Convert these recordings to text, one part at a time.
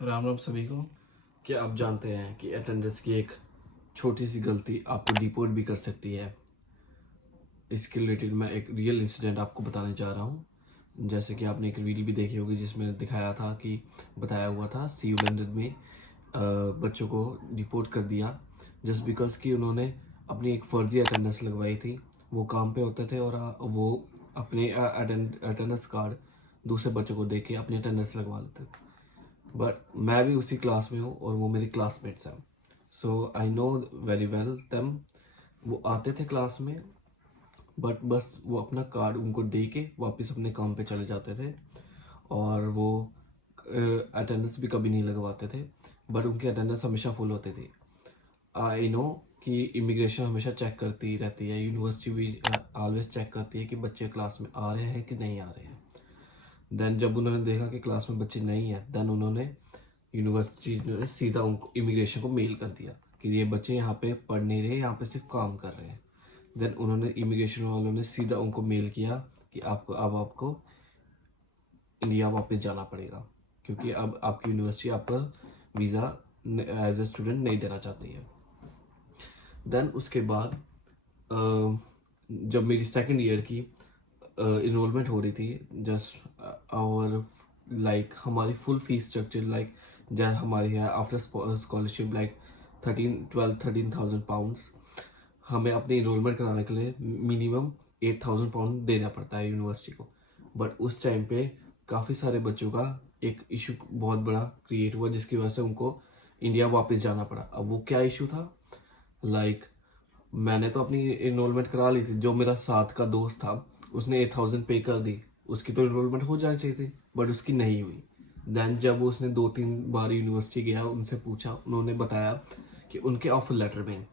राम राम सभी को। क्या आप जानते हैं कि अटेंडेंस की एक छोटी सी गलती आपको डिपोर्ट भी कर सकती है। इसके रिलेटेड मैं एक रियल इंसिडेंट आपको बताने जा रहा हूँ। जैसे कि आपने एक वीडियो भी देखी होगी जिसमें दिखाया था कि बताया हुआ था सीयू लंदन में बच्चों को डिपोर्ट कर दिया जस्ट बिकॉज कि उन्होंने अपनी एक फर्जी अटेंडेंस लगवाई थी। वो काम पे होते थे और वो अपने अटेंडेंस कार्ड दूसरे बच्चों को दे के अपनी अटेंडेंस लगवा लेते थे। बट मैं भी उसी क्लास में हूँ और वो मेरे क्लासमेट्स हैं, so I know very well them. वो आते थे क्लास में बट बस वो अपना कार्ड उनको दे के वापस अपने काम पे चले जाते थे और वो अटेंडेंस भी कभी नहीं लगवाते थे। बट उनकी अटेंडेंस हमेशा फुल होती थी। आई नो कि इमिग्रेशन हमेशा चेक करती रहती है, यूनिवर्सिटी भी ऑलवेज चेक करती है कि बच्चे क्लास में आ रहे हैं कि नहीं आ रहे हैं। देन जब उन्होंने देखा कि क्लास में बच्चे नहीं है, देन उन्होंने यूनिवर्सिटी ने सीधा उनको इमिग्रेशन को मेल कर दिया कि ये बच्चे यहाँ पे पढ़ नहीं रहे, यहाँ पे सिर्फ काम कर रहे हैं। देन उन्होंने इमिग्रेशन वालों ने सीधा उनको मेल किया कि आपको इंडिया वापस जाना पड़ेगा क्योंकि अब आपकी यूनिवर्सिटी आपका वीज़ा एज ए स्टूडेंट नहीं देना चाहती है। देन उसके बाद जब मेरी सेकेंड ईयर की इनरोलमेंट हो रही थी, जस्ट और लाइक हमारी फुल फीस स्ट्रक्चर लाइक जैसे हमारी है आफ्टर स्कॉलरशिप लाइक 13,000 पाउंड्स। हमें अपनी इनरोलमेंट कराने के लिए मिनिमम 8,000 पाउंड देना पड़ता है यूनिवर्सिटी को। बट उस टाइम पे काफ़ी सारे बच्चों का एक इशू बहुत बड़ा क्रिएट हुआ जिसकी वजह से उनको इंडिया वापस जाना पड़ा। अब वो क्या इशू था, लाइक मैंने तो अपनी इनरोलमेंट करा ली थी, जो मेरा साथ का दोस्त था उसने 8,000 पे कर दी, उसकी तो इनरोलमेंट हो जानी चाहिए थी बट उसकी नहीं हुई। देन जब उसने 2-3 बार यूनिवर्सिटी गया, उनसे पूछा, उन्होंने बताया कि उनके ऑफर लेटर में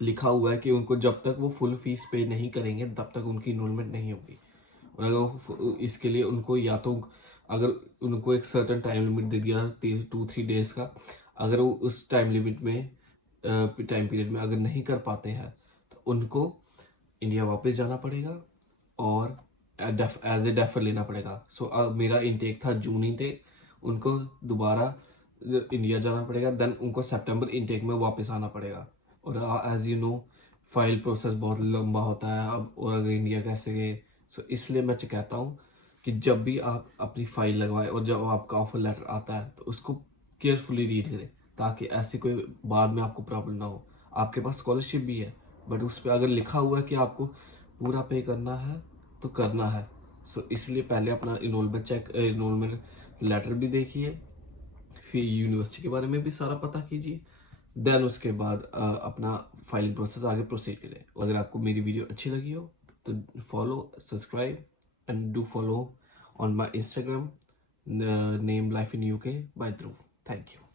लिखा हुआ है कि उनको जब तक वो फुल फीस पे नहीं करेंगे तब तक उनकी इनरोलमेंट नहीं होगी। और अगर इसके लिए उनको या तो अगर उनको एक सर्टन टाइम लिमिट दे दिया 2-3 डेज का, अगर वो उस टाइम लिमिट में टाइम पीरियड में अगर नहीं कर पाते हैं तो उनको इंडिया वापस जाना पड़ेगा और एज ए डेफर लेना पड़ेगा। सो मेरा इनटेक था जून इनटेक, उनको दोबारा इंडिया जाना पड़ेगा, देन उनको सितंबर इनटेक में वापस आना पड़ेगा। और as you know file process बहुत लंबा होता है अब, और अगर इंडिया कैसे गए। सो इसलिए मैं कहता हूँ कि जब भी आप अपनी फाइल लगवाएं और जब आपका ऑफर लेटर आता है तो उसको केयरफुली रीड करें ताकि ऐसी कोई बाद में आपको प्रॉब्लम ना हो। आपके पास स्कॉलरशिप भी है बट उस पर अगर लिखा हुआ है कि आपको पूरा पे करना है तो करना है। सो इसलिए पहले अपना इनरोलमेंट लेटर भी देखिए, फिर यूनिवर्सिटी के बारे में भी सारा पता कीजिए, देन उसके बाद अपना फाइलिंग प्रोसेस आगे प्रोसीड करें। अगर आपको मेरी वीडियो अच्छी लगी हो तो follow, subscribe and do follow on my Instagram name life in UK by Dhruv. Thank you.